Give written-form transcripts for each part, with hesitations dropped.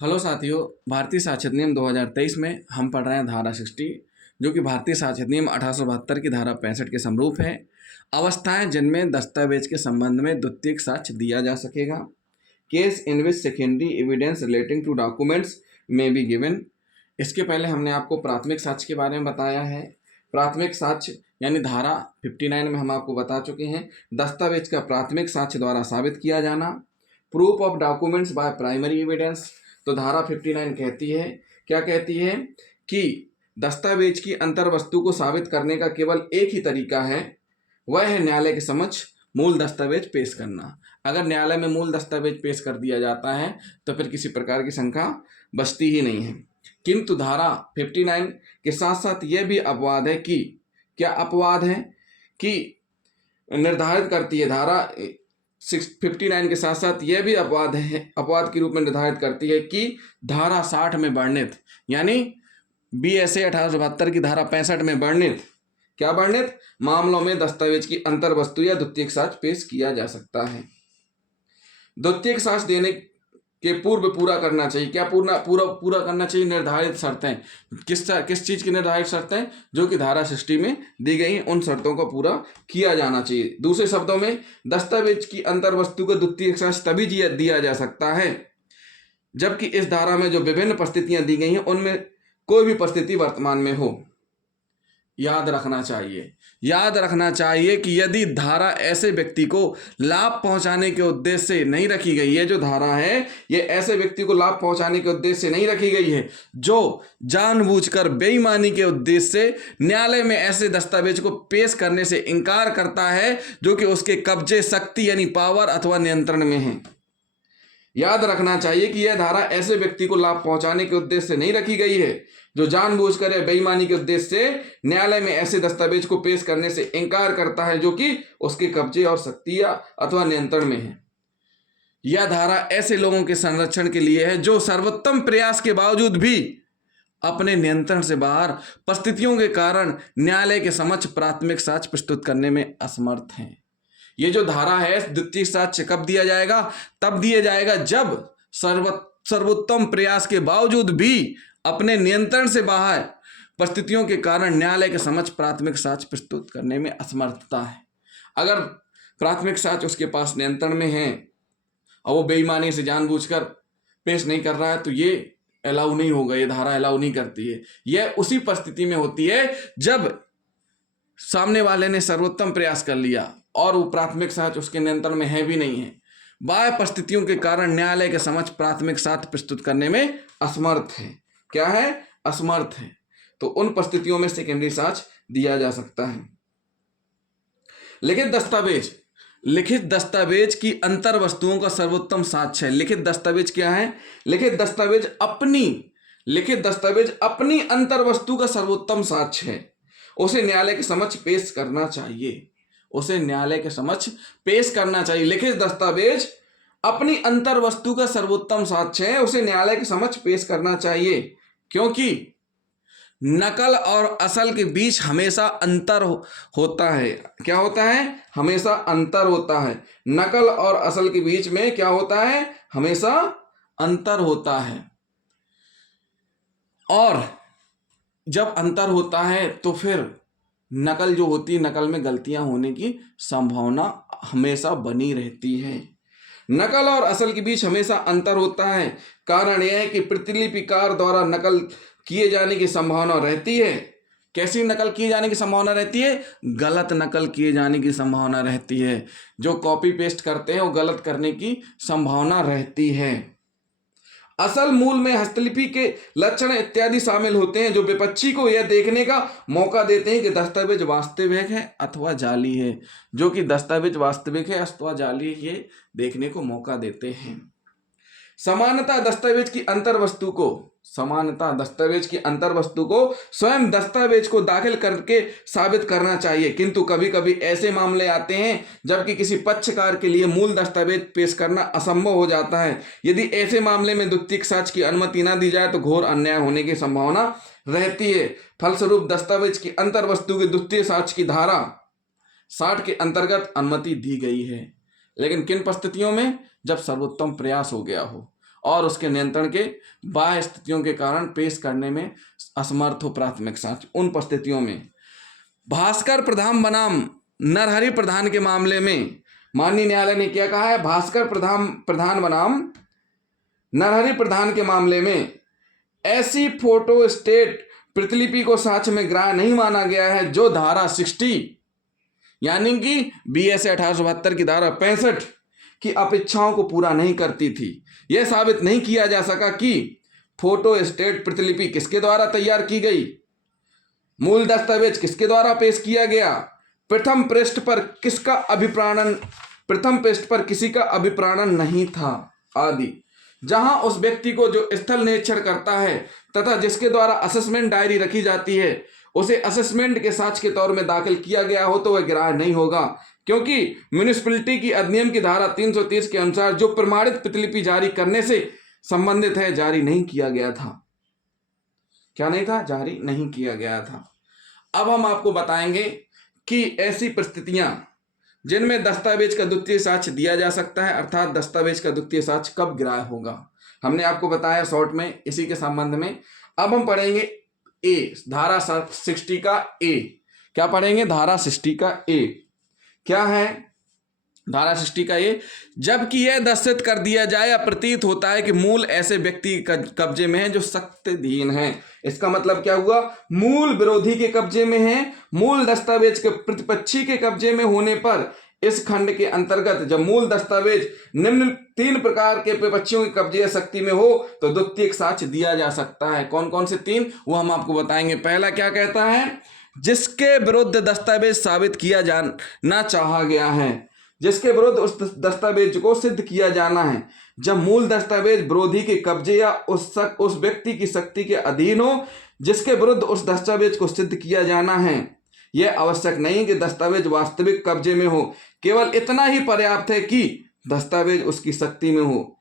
Hello साथियों, भारतीय साक्ष्य अधिनियम 2023 में हम पढ़ रहे हैं धारा 60, जो कि भारतीय साक्ष्य अधिनियम 1872 की धारा 65 के समरूप है। अवस्थाएं जिनमें दस्तावेज के संबंध में द्वितीयक साक्ष्य दिया जा सकेगा। Case in which secondary evidence relating to documents may be given. इसके पहले हमने आपको प्राथमिक साक्ष्य के बारे में बताया है। प्राथमिक साक्ष्य यानी धारा 59 में हम आपको बता चुके हैं, दस्तावेज का प्राथमिक साक्ष्य द्वारा साबित किया जाना। Proof of documents by primary evidence. तो धारा 59 कहती है, क्या कहती है कि दस्तावेज की अंतर वस्तु को साबित करने का केवल एक ही तरीका है, वह है न्यायालय के समक्ष मूल दस्तावेज पेश करना। अगर न्यायालय में मूल दस्तावेज पेश कर दिया जाता है तो फिर किसी प्रकार की शंका बचती ही नहीं है। किंतु धारा 59 के साथ साथ यह भी अपवाद है कि, क्या अपवाद है कि निर्धारित करती है, धारा 59 के साथ साथ यह भी अपवाद के रूप में निर्धारित करती है कि धारा 60 में वर्णित यानी BSA 1872 की धारा 65 में वर्णित, क्या वर्णित मामलों में दस्तावेज की अंतर वस्तु या द्वितीयक साक्ष्य पेश किया जा सकता है। द्वितीयक साक्ष्य देने के पूर्व पूरा करना चाहिए, क्या पूरा करना चाहिए, निर्धारित शर्तें। किस चीज की निर्धारित शर्तें? जो कि धारा 60 में दी गई हैं, उन शर्तों को पूरा किया जाना चाहिए। दूसरे शब्दों में, दस्तावेज की अंतर वस्तु को द्वितीयक साक्ष्य तभी दिया जा सकता है जबकि इस धारा में जो विभिन्न परिस्थितियां दी गई हैं उनमें कोई भी परिस्थिति वर्तमान में हो। याद रखना चाहिए कि यदि धारा ऐसे व्यक्ति को लाभ पहुंचाने के उद्देश्य से नहीं रखी गई है, जो धारा है ये ऐसे व्यक्ति को लाभ पहुंचाने के उद्देश्य से नहीं रखी गई है जो जानबूझकर बेईमानी के उद्देश्य से न्यायालय में ऐसे दस्तावेज को पेश करने से इनकार करता है जो कि उसके कब्जे, शक्ति यानी पावर अथवा नियंत्रण में है। याद रखना चाहिए कि यह धारा ऐसे व्यक्ति को लाभ पहुंचाने के उद्देश्य से नहीं रखी गई है जो जानबूझकर या बेईमानी के उद्देश्य से न्यायालय में ऐसे दस्तावेज को पेश करने से इनकार करता है जो कि उसके कब्जे और शक्ति या अथवा नियंत्रण में है। यह धारा ऐसे लोगों के संरक्षण के लिए है जो सर्वोत्तम प्रयास के बावजूद भी अपने नियंत्रण से बाहर परिस्थितियों के कारण न्यायालय के समक्ष प्राथमिक साक्ष्य प्रस्तुत करने में असमर्थ हैं। ये जो धारा है, द्वितीयक साक्ष्य कब दिया जाएगा? तब दिया जाएगा जब सर्वोत्तम प्रयास के बावजूद भी अपने नियंत्रण से बाहर परिस्थितियों के कारण न्यायालय के समक्ष प्राथमिक साक्ष्य प्रस्तुत करने में असमर्थता है। अगर प्राथमिक साक्ष्य उसके पास नियंत्रण में है और वो बेईमानी से जानबूझकर पेश नहीं कर रहा है तो ये अलाउ नहीं होगा, ये धारा अलाउ नहीं करती है। यह उसी परिस्थिति में होती है जब सामने वाले ने सर्वोत्तम प्रयास कर लिया और वो प्राथमिक साक्ष्य उसके नियंत्रण में है भी नहीं है, बाह्य परिस्थितियों के कारण न्यायालय के समक्ष प्राथमिक साक्ष्य प्रस्तुत करने में असमर्थ है। क्या है? असमर्थ है। तो उन परिस्थितियों में सेकेंडरी साक्ष्य दिया जा सकता है। लिखित दस्तावेज की अंतर वस्तुओं का सर्वोत्तम साक्ष्य है। लिखित दस्तावेज क्या है? लिखित दस्तावेज अपनी अंतर वस्तु का सर्वोत्तम साक्ष्य है। उसे न्यायालय के समक्ष पेश करना चाहिए। लिखित दस्तावेज अपनी अंतर वस्तु का सर्वोत्तम साक्ष्य है, उसे न्यायालय के समक्ष पेश करना चाहिए, क्योंकि नकल और असल के बीच हमेशा अंतर होता है। क्या होता है? हमेशा अंतर होता है। नकल और असल के बीच में क्या होता है? हमेशा अंतर होता है। और जब अंतर होता है तो फिर नकल जो होती है, नकल में गलतियां होने की संभावना हमेशा बनी रहती है। नकल और असल के बीच हमेशा अंतर होता है। कारण यह है कि प्रतिलिपिकार द्वारा नकल किए जाने की संभावना रहती है। कैसी नकल किए जाने की संभावना रहती है? गलत नकल किए जाने की संभावना रहती है। जो कॉपी पेस्ट करते हैं वो गलत करने की संभावना रहती है। असल मूल में हस्तलिपि के लक्षण इत्यादि शामिल होते हैं जो विपक्षी को यह देखने का मौका देते हैं कि दस्तावेज वास्तविक है अथवा जाली है। जो कि दस्तावेज वास्तविक है अथवा जाली है, ये देखने को मौका देते हैं। समानता दस्तावेज की अंतर वस्तु को स्वयं दस्तावेज को दाखिल करके साबित करना चाहिए। किंतु कभी कभी ऐसे मामले आते हैं जबकि किसी पक्षकार के लिए मूल दस्तावेज पेश करना असंभव हो जाता है। यदि ऐसे मामले में द्वितीयक साक्ष्य की अनुमति न दी जाए तो घोर अन्याय होने की संभावना रहती है। फलस्वरूप दस्तावेज की अंतर वस्तु के द्वितीय साक्ष्य की धारा 60 के अंतर्गत अनुमति दी गई है, लेकिन किन परिस्थितियों में? जब सर्वोत्तम प्रयास हो गया हो और उसके नियंत्रण के बाह्य स्थितियों के कारण पेश करने में असमर्थ हो प्राथमिक साक्ष्य। उन परिस्थितियों में भास्कर प्रधान बनाम नरहरि प्रधान के मामले में माननीय न्यायालय ने क्या कहा है? भास्कर प्रधान बनाम नरहरि प्रधान के मामले में ऐसी फोटो स्टेट प्रतिलिपि को साक्ष्य में ग्राह्य नहीं माना गया है जो धारा 60 यानी कि BS 1872 की धारा 65 की अपेक्षाओं को पूरा नहीं करती थी। यह साबित नहीं किया जा सका कि फोटो स्टेट प्रतिलिपि किसके द्वारा तैयार की गई, मूल दस्तावेज किसके द्वारा पेश किया गया, प्रथम पृष्ठ पर किसी का अभिप्राणन नहीं था आदि। जहां उस व्यक्ति को जो स्थल निरीक्षण करता है तथा जिसके द्वारा असेसमेंट डायरी रखी जाती है उसे असेसमेंट के साक्ष्य के तौर में दाखिल किया गया हो तो वह ग्राह्य नहीं होगा, क्योंकि म्युनिसिपैलिटी की अधिनियम की धारा 330 के अनुसार जो प्रमाणित प्रतिलिपि जारी करने से संबंधित है जारी नहीं किया गया था। क्या नहीं था? जारी नहीं किया गया था। अब हम आपको बताएंगे कि ऐसी परिस्थितियां जिनमें दस्तावेज का द्वितीय साक्ष्य दिया जा सकता है, अर्थात दस्तावेज का द्वितीय साक्ष्य कब ग्राह्य होगा, हमने आपको बताया शॉर्ट में इसी के संबंध में। अब हम पढ़ेंगे ए, धारा 60 का ए। क्या पढ़ेंगे? धारा 60 का ए क्या है? धारा 60 का ए, जबकि यह दर्शित कर दिया जाए या प्रतीत होता है कि मूल ऐसे व्यक्ति के कब्जे में है जो सक्तधीन है। इसका मतलब क्या हुआ? मूल विरोधी के कब्जे में है, मूल दस्तावेज के प्रतिपक्षी के कब्जे में होने पर इस खंड के अंतर्गत जब मूल दस्तावेज निम्न 3 प्रकार के विपक्षियों के कब्जे या शक्ति में हो तो द्वितीयक साक्ष्य दिया जा सकता है। कौन कौन से 3 वो हम आपको बताएंगे। पहला क्या कहता है? जिसके विरुद्ध दस्तावेज साबित किया जाना चाहा गया है, जिसके विरुद्ध उस दस्तावेज को सिद्ध किया जाना है। जब मूल दस्तावेज विरोधी के कब्जे या उस व्यक्ति की शक्ति के अधीन हो जिसके विरुद्ध उस दस्तावेज को सिद्ध किया जाना है। यह आवश्यक नहीं कि दस्तावेज वास्तविक कब्जे में हो, केवल इतना ही पर्याप्त है कि दस्तावेज उसकी शक्ति में हो।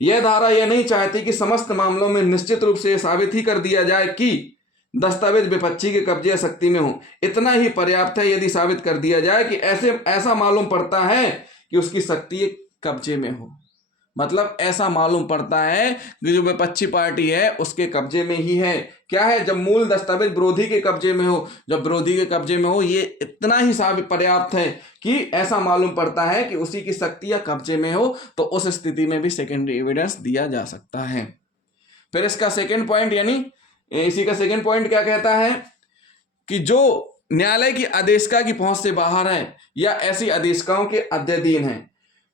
यह धारा यह नहीं चाहती कि समस्त मामलों में निश्चित रूप से साबित ही कर दिया जाए कि दस्तावेज विपक्षी के कब्जे या शक्ति में हो। इतना ही पर्याप्त है यदि साबित कर दिया जाए कि ऐसा मालूम पड़ता है कि उसकी शक्ति कब्जे में हो। मतलब ऐसा मालूम पड़ता है कि जो विपक्षी पार्टी है उसके कब्जे में ही है। क्या है? जब मूल दस्तावेज विरोधी के कब्जे में हो, जब विरोधी के कब्जे में हो, ये इतना ही साबित पर्याप्त है कि ऐसा मालूम पड़ता है कि उसी की शक्ति या कब्जे में हो, तो उस स्थिति में भी सेकेंडरी एविडेंस दिया जा सकता है। फिर इसका सेकेंड पॉइंट, यानी इसी का सेकेंड पॉइंट क्या कहता है कि जो न्यायालय की आदेशिका की पहुंच से बाहर है या ऐसी आदेशिकाओं के अध्ययन है।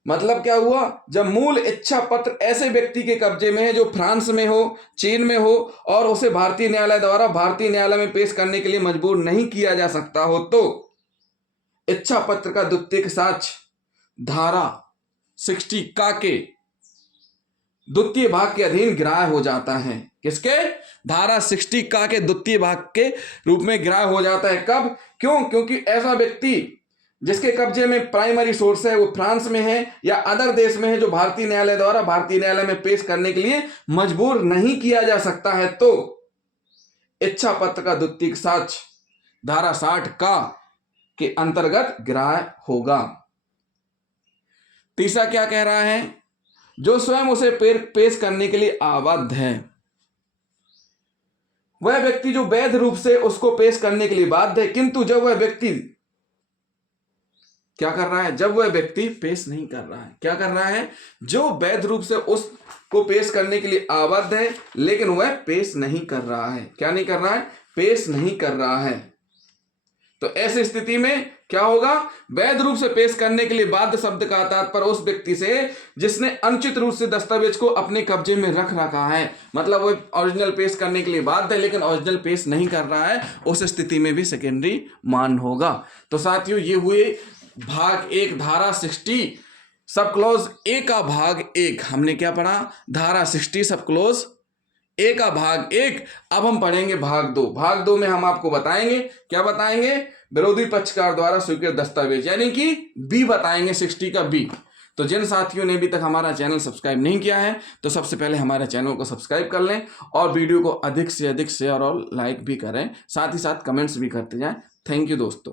मतलब क्या हुआ? जब मूल इच्छा पत्र ऐसे व्यक्ति के कब्जे में है जो फ्रांस में हो, चीन में हो और उसे भारतीय न्यायालय द्वारा भारतीय न्यायालय में पेश करने के लिए मजबूर नहीं किया जा सकता हो, तो इच्छा पत्र का द्वितीयक साक्ष्य धारा 60 का के द्वितीय भाग के अधीन ग्राह्य हो जाता है। किसके? धारा 60 का के द्वितीय भाग के रूप में ग्राह्य हो जाता है। कब? क्यों? क्योंकि ऐसा व्यक्ति जिसके कब्जे में प्राइमरी सोर्स है वो फ्रांस में है या अदर देश में है जो भारतीय न्यायालय द्वारा भारतीय न्यायालय में पेश करने के लिए मजबूर नहीं किया जा सकता है, तो इच्छा पत्र का द्वितीयक साक्ष्य धारा 60 का के अंतर्गत ग्राह्य होगा। तीसरा क्या कह रहा है? जो स्वयं उसे पेश करने के लिए आबद्ध है, वह व्यक्ति जो वैध रूप से उसको पेश करने के लिए बाध्य है, किंतु जब वह व्यक्ति क्या कर रहा है? जब वह व्यक्ति पेश नहीं कर रहा है। क्या कर रहा है? जो वैध रूप से उसको पेश करने के लिए आबद्ध है लेकिन वह पेश नहीं कर रहा है। क्या नहीं कर रहा है? पेश नहीं कर रहा है। तो ऐसी स्थिति में क्या होगा? वैध रूप से पेश करने के लिए बाध्य शब्द का तात्पर्य उस व्यक्ति से जिसने अनुचित रूप से दस्तावेज को अपने कब्जे में रख रखा है। मतलब वो ओरिजिनल पेश करने के लिए बाध्य है लेकिन ओरिजिनल पेश नहीं कर रहा है, उस स्थिति में भी सेकेंडरी मान होगा। तो साथियों, ये हुए भाग 1 धारा 60 सब क्लोज ए का भाग 1। हमने क्या पढ़ा? धारा 60 सब क्लोज ए का भाग 1। अब हम पढ़ेंगे भाग 2। भाग 2 में हम आपको बताएंगे, क्या बताएंगे? विरोधी पक्षकार द्वारा स्वीकृत दस्तावेज, यानी कि बी बताएंगे, 60 का बी। तो जिन साथियों ने अभी तक हमारा चैनल सब्सक्राइब नहीं किया है तो सबसे पहले हमारे चैनल को सब्सक्राइब कर लें और वीडियो को अधिक से अधिक शेयर और लाइक भी करें, साथ ही साथ कमेंट्स भी करते जाएं। थैंक यू दोस्तों।